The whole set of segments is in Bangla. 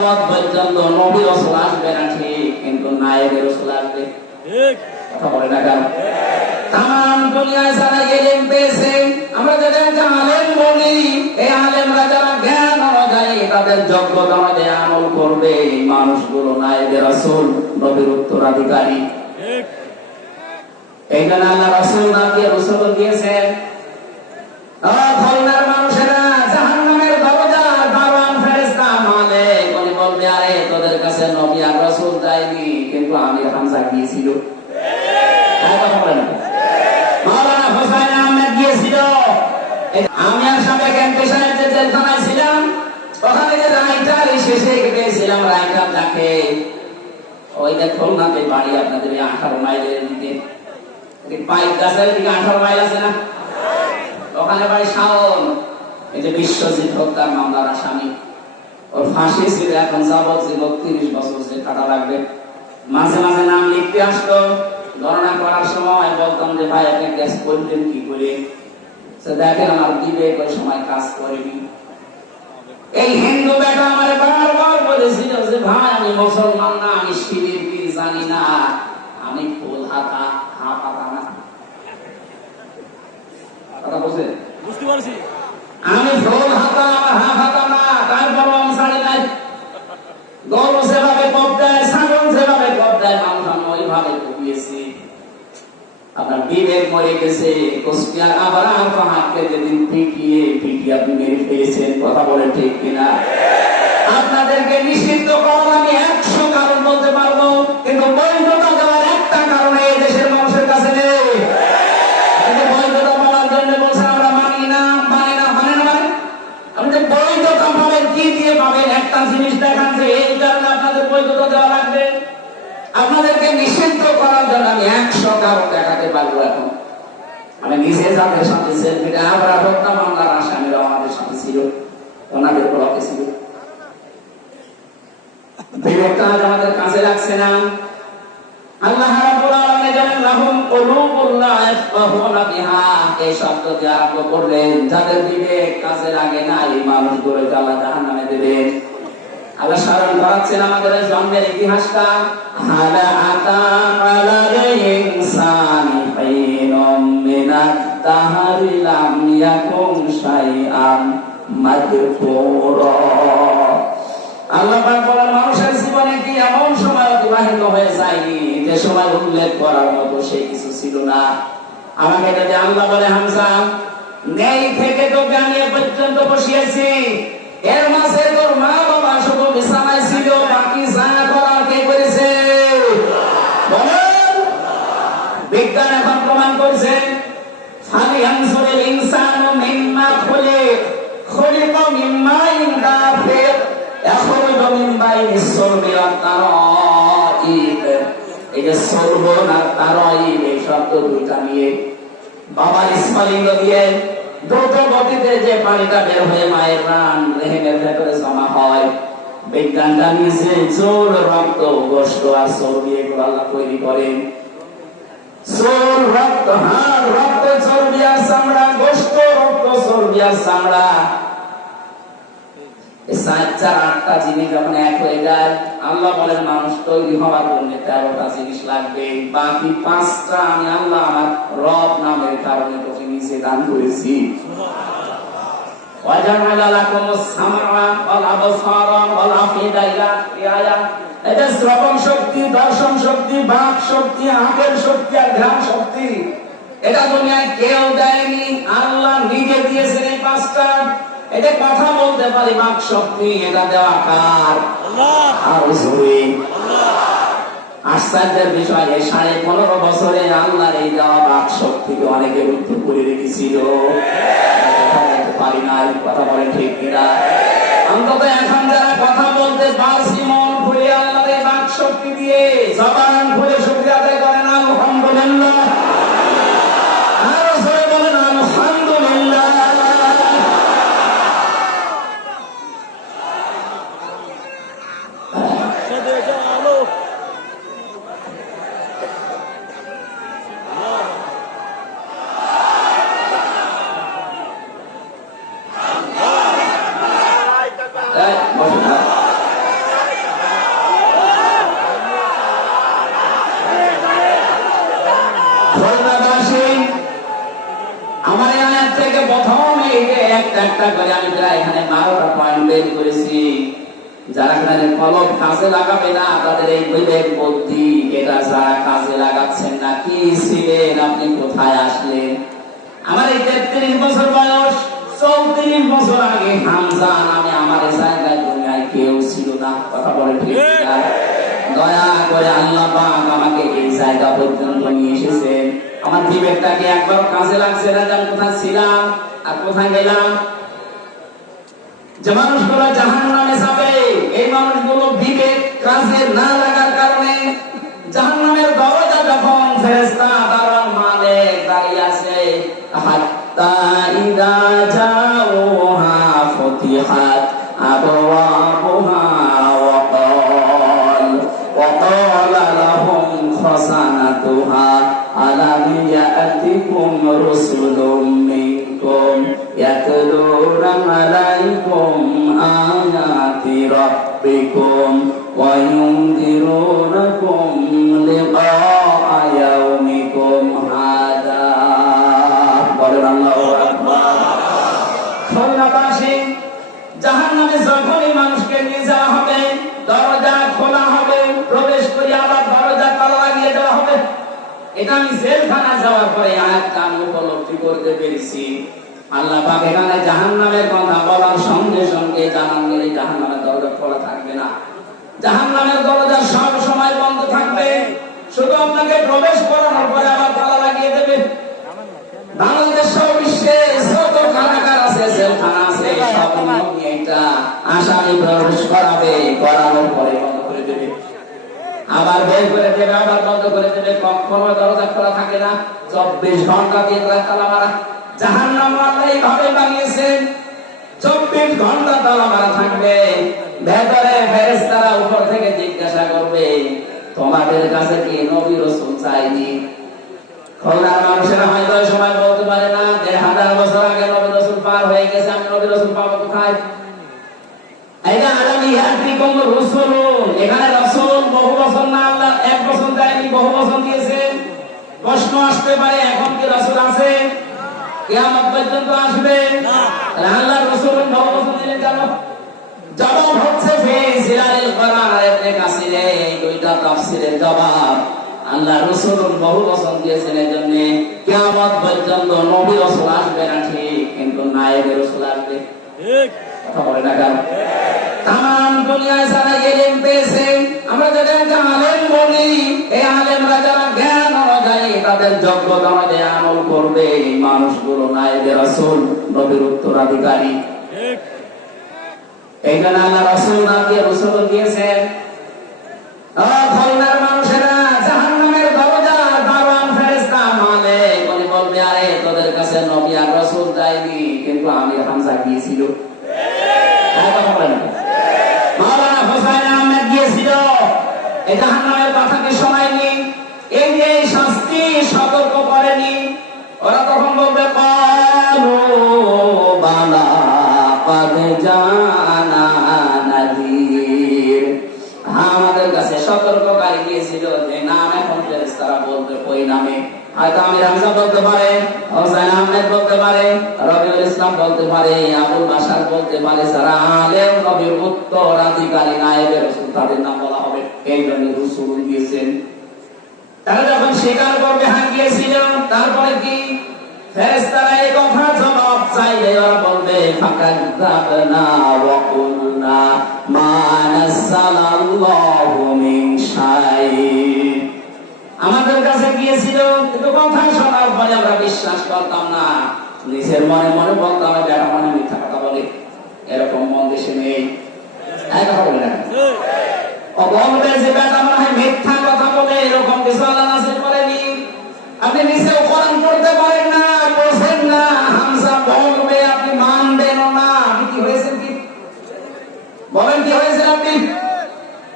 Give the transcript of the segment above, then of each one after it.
পর্যন্ত নবী রাসূল আসবে না ঠিক, কিন্তু নায়েবে রাসূল আসবে। ঠিক কথা বলে না কেন? তাম দুনিয়ায় যারা ইলম পেয়েছে, আমরা যাদেরকে আলেম বলি, এই আলেমরা যারা জ্ঞান অনুযায়ী তাদের যোগ্যতা অনুযায়ী আমল করবে, এই মানুষগুলো নায়েবে রাসূল, নবীর উত্তরাধিকারী। ঠিক এই জন্য আল্লাহ রাসূল নামকে রাসূল দিয়েছেন। খলনার মানুষেরা জাহান্নামের দরজার দারোয়ান ফেরেশতা মালিক উনি বলবে, আরে তোদের কাছে নবী আর রাসূল যায়নি, কিন্তু আমির হামজা গিয়েছিল। ঠিক কথা বলেন। মাওলানা হোসেন আহমেদ গিয়েছিল। আমি আর সাবেক এমপি সাহেব যে জেলখানায় ছিলাম, ওখানে যে রাইটার শেষে গিয়েছিলাম, রাইটার যাকে ওই যে খুলনাতে বাড়ি আপনাদের 18 মাইলের দিকে, পাইপ গাছের দিকে 18 মাইল আছে না, ওখানে বাড়ি শাওন। এই যে বিশ্বজিৎ হত্যার মামলার আসামি, ওর ফাঁসি ছিল, এখন যাবজ্জীবন 30 বছর যে কাটা লাগবে। মাঝে মাঝে নাম লিখতে আসতো, গণনা করার সময় বলতাম যে ভাই আপনি গ্যাস করলেন কি করে, দেখেন আমার বিবেক ওই সময় কাজ করেনি। এই হিন্দু বেটা আমার বারবার বলেছিল যে ভাই আমি মুসলমান না, আমি শিবির কি জানি না, আমি ফুল হাতা হা পাতা না। কথা বুঝে বুঝতে পারছি, আমি ফুল হাতা আমার হা পাতা না, তারপরও আমি ছাড়ি নাই। গরু যেভাবে কপ দেয়, ছাগল যেভাবে কপ দেয়, মানুষ আমি ওইভাবে কপিয়েছি। আপনার বিবেক মরে গেছে, কোসপিয়ার আবার পাহাড়কে যেদিন পিটিয়ে পিটিয়ে আপনি মেরে ফেলেছেন। কথা বলে ঠিক কিনা? আপনাদেরকে নিষিদ্ধ করার আমি 100 কারণ বলতে পারবো, কিন্তু বৈধতা দেওয়ার একটা কারণ এই দেশের মানুষের কাছে নেই। কিন্তু বৈধতা পাওয়ার জন্য বলছে আমরা মানি না, মানে না, মানে না, মানে আপনি যে বৈধতা পাবেন কি দিয়ে পাবেন? একটা জিনিস দেখান যে এই কারণে আপনাদের বৈধতা দেওয়া লাগবে। আপনাদেরকে নিষিদ্ধ করার জন্য আমি 100 কারণ দেখাতে পারবো। এখন আমি নিজে যাদের সাথে সেলফিটা আমরা হত্যা মামলার আসামিরা আমাদের সাথে ছিল, ওনাদের ব্লকে ছিল, বিবেকটা আমাদের কাজে লাগছে না। আল্লাহ রাব্বুল আলামিন জানেন লাহুম কুলুবুন লা ইয়াফকাহুনা বিহা, এই শব্দ দিয়ে আরম্ভ করলেন, যাদের বিবেক কাজে লাগে না এই মানুষগুলোকে আল্লাহ জাহান্নামে দেবেন। আল্লাহ স্মরণ করাচ্ছেন আমাদের জন্মের ইতিহাসটা। হালা আতা আলাল ইনসানি হিনুম মিনাত দাহরি লাম ইয়াকুন শাইআন মাযকুরা। আল্লাহ পাক বলেন মানুষের জীবনে কি এমন সময় অতিবাহিত হয়ে যায়নি যে সময় উল্লেখ করার মতো সে কিছু ছিল না। আমাকে যদি আল্লাহ বলে হামজা নেই থেকে তোকে আমি এ পর্যন্ত বসিয়েছি, এর মাঝে তোর মা বাবা শুধু বিছানায় ছিল, বাকি যা করার কে করেছে? বলেন। বিজ্ঞান এখন প্রমাণ করছে ফালিয়ানজুরিল ইনসানু মিম্মা খুলিকা মিম্মা ইনদাফির ইয়াখরুজু মিন বাইনিস সুলবি ওয়াত তারাইব। এই যে সুলবুন আর তারাইব এই শব্দ দুইটা নিয়ে বাবার স্পলিঙ্গ দিয়ে দ্রুত গতিতে যে পানিটা বের হয়ে মায়ের প্রাণ রেহেমের ভেতরে জমা হয়, বিজ্ঞানটা নিচে চুল, রক্ত, গোশত আর চর্বি এগুলো আল্লাহ তৈরি করেন। চুল, রক্ত, হাড়, রক্ত, চর্বি আর চামড়া, গোশত, রক্ত, চর্বি আর চামড়া, এই 4-8টা জিনিস যখন এক হয়ে যায়, আল্লাহ বলেন মানুষ তৈরি হওয়ার জন্য 13টা জিনিস লাগবে, বাকি 5টা আমি আল্লাহ আমার রব নামের কারণে তোকে নিচে দান করেছি। ওয়াজআলা লাকুমুস সামআ ওয়াল আবসারা ওয়াল আফিদা ইলা আয়া। এটা শ্রবণ শক্তি, দর্শন শক্তি, বাক শক্তি, আঁকের শক্তি আর ঘ্রাণ শক্তি, এটা দুনিয়ায় কেউ দেয়নি, আল্লাহ নিজে দিয়েছেন এই 5টা। এটা কথা বলতে পারি বাক শক্তি, এটা দেওয়া কার? আল্লাহ। আর জোরে আল্লাহ। আশ্চর্যের বিষয় এই 15.5 বছরে আল্লাহর এই দেওয়া বাক শক্তিকে অনেকে রুদ্ধ করে রেখেছিল, পারি নাই। কথা বলে ঠিক কিনা? অন্তত এখন যারা কথা বলতে পারছি মন খুলে আল্লাহর এই বাক শক্তি দিয়ে জবান খুলে শুকরিয়া আদায় করেন আলহামদুলিল্লাহ। আর জোরে বলেন আলহামদুলিল্লাহ। এই যে একটা একটা করে আমি প্রায় এখানে 12টা পয়েন্ট বের করেছি। যারা এখানে কলম কাজে লাগাবে না তাদের এই বিবেক বুদ্ধি এটা যারা কাজে লাগাচ্ছেন না, কি ছিলেন আপনি, কোথায় আসলেন? আমার এই 33 বছর বয়স, 34 বছর আগে হামজা নামে আমার এই জায়গায় দুনিয়ায় কেউ ছিল না। কথা বলে ঠিক না? দয়া করে আল্লাহ পাক আমাকে এই জায়গা পর্যন্ত নিয়ে এসেছেন। আমার বিবেকটাকে একবার কাজে লাগছে না যে আমি কোথায় ছিলাম আর কোথায় গেলাম। যে মানুষগুলো জাহান্নামে যাবে, এই মানুষগুলো বিবেক কাজে না লাগার কারণে জাহান্নামের দরজা যখন ফেরেশতা দারওয়ান মালিক দাঁড়িয়ে আছে, হাত্তা ইযা জাউহা ফুতিহাত আবওয়াবুহা ওয়াকালা লাহুম খাসানাতুহা আলাম ইয়াতিকুম রাসূলুম মিনকুম ইয়াতলুনা আলাইকুম আয়াতি রাব্বিকুম ওয়া ইউনযিরুনাকুম লিকাআ ইয়াউমিকুম হাযা। বলেন আল্লাহু আকবার। খুলনাবাসী, জাহান্নামে যখনই মানুষকে নিয়ে যাওয়া হবে, দরজা খোলা হবে, প্রবেশ করে আবার দরজা তালা লাগিয়ে দেওয়া হবে। এটা আমি জেলখানা যাওয়ার পরে আয়াতটা আমি উপলব্ধি করতে পেরেছি। আল্লাহ পাক এখানে জাহান্নামের কথা বলার সঙ্গে সঙ্গে জানান গেলে জাহান্নামের দরজা খোলা থাকবে না, জাহান্নামের দরজা সব সময় বন্ধ থাকবে, শুধু আপনাকে প্রবেশ করানোর পরে আবার তালা লাগিয়ে দেবে। বাংলাদেশ সহ বিশ্বে যত কারাগার আছে, জেলখানা আছে, সব নিয়ে এটা আসামি প্রবেশ করাবে, করানোর পরে বন্ধ করে দেবে, আবার বের করে দেবে, আবার বন্ধ করে দেবে। কখনো দরজা খোলা থাকে না, 24 ঘন্টা দিয়ে তালা মারা। জাহান্নাম আল্লাহ এইভাবে বানিয়েছেন, 24 ঘন্টা তালা মারা থাকবে। ভেতরে ফেরেশতারা উপর থেকে জিজ্ঞাসা করবে, তোমাদের কাছে কি নবী রাসূল চাইনি? খুলনার মানুষেরা হয়তো ওই সময় বলতে পারে না, 1000 বছর আগে নবী রাসূল পার হয়ে গেছে, আমি নবী রাসূল পাবো কোথায়? আইদা আলামি ইয়াতিকুম রাসূলুন, এখানে রাসূল বহু বছর না, আল্লাহ এক বছর দেয়নি, বহু বছর দিয়েছেন। প্রশ্ন আসতে পারে, এখন কি রাসূল আছে? কিয়ামত পর্যন্ত আসবে না। আল্লাহ রাসূল বহু বছর দিলেন কেন? জবাব হচ্ছে ফি জিলালিল কোরআন ইবনে কাসিরে এই দুইটা তাফসীরের জবাব। আল্লাহ রাসূল বহু বছর দিয়েছেন এজন্য কিয়ামত পর্যন্ত নবী রাসূল আসবে না ঠিক, কিন্তু নায়েবে রাসূল আসবে। ঠিক কথা বলে না কেন? তাম দুনিয়ায় যারা ইলম পেয়েছে, আমরা যাদেরকে আলেম বলি, এই আলেমরা যারা জ্ঞান অনুযায়ী তাদের যোগ্যতা অনুযায়ী আমল করবে, এই মানুষগুলো নায়েবে রাসূল, নবীর উত্তরাধিকারী। ঠিক এই জন্য আল্লাহ রাসূল নাম দিয়ে রাসূল দিয়েছেন। খুলনার মানুষেরা, জাহান্নামের দরজা দারওয়ান ফেরেশতা মালিক উনি বলবে, আরে তোদের কাছে নবী আর রাসূল যায়নি, কিন্তু আমির হামজা গিয়েছিল। কথা বলেন, মাওলানা হোসেন আহমেদ গিয়েছিল। এই জাহান্নামের কথা কি শোনায়নি? এই যে শাস্তি সতর্ক করেনি? ওরা তখন বলবে, ক্বালু বালা ক্বাদ জানা নাযীর, আমাদের কাছে সতর্ককারী গিয়েছিল। যে নাম এখন ফেরেশতারা বলবে ওই নামে, হয়তো আমির হামজা বলতে পারে, হোসেন আহমেদ বলতে পারে, রবিউল ইসলাম বলতে পারে, আবুল বাশার বলতে পারে, যারা আলেম নবীর উত্তরাধিকারী নায়েবে রাসূল তাদের নাম বলা হবে। এই জন্য রাসূল দিয়েছেন। তারা যখন স্বীকার করবে হ্যাঁ গিয়েছিল, তারপরে কি ফেরেশতারা এই কথা জবাব চাইলে ওরা বলবে, ফাকাযযাবনা ওয়া কুলনা মা নাযালাল্লাহু মিন শাইইন, আমাদের কাছে গিয়েছিল কিন্তু কথা শোনার পরে আমরা বিশ্বাস করতাম না, নিজের মনে মনে বলতাম যারা মনে মিথ্যা কথা বলে। এরকম মন দেশে নেই। কথা বলে না, বলবে যে বেটা মনে হয় মিথ্যা কথা বলে, এরকম কিছু আল্লাহ নাযিল করেনি। আপনি নিজেও কোরআন পড়তে পারেন না, বোঝেন না, হামজা বলবে আপনি মানবেন না। আপনি কি হয়েছেন? কি বলেন, কি হয়েছেন? আপনি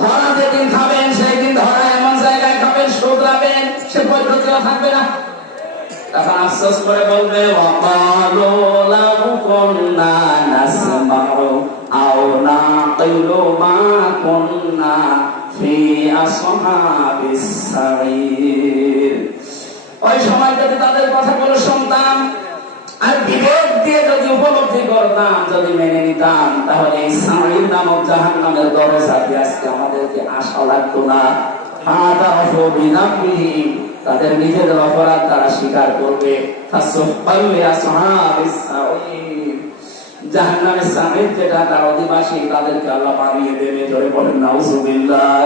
ধরা যেদিন খাবেন সেই দিন ধরা এমন জায়গায় খাবেন, শুধরাবেন, সে পদ্ধতি থাকবে না। তখন আফসোস করে বলবে, ওয়াকালু লাউ কুননা নাসমাউ আও নাকিলু মা কুননা ফি আসহাবিস সাঈর। ওই সময় যদি তাদের কথাগুলো শুনতাম আর বিবেক দিয়ে যদি যদি উপলব্ধি করতাম, যদি মেনে নিতাম, তাহলে এই সাঈদ নামক জাহান্নামের দরজাতে আজকে আমাদেরকে আশা লাগতো না। ফাতারাফু বিযামবিহিম, তাদের নিজেদের অপরাধ তারা স্বীকার করবে। ফাসুহকাল লিআসহাবিস সাঈদ, জাহান্নামের সাঈদ যেটা তার অধিবাসী, তাদেরকে আল্লাহ বানিয়ে দেবে। জোরে বলেন নাউযুবিল্লাহ।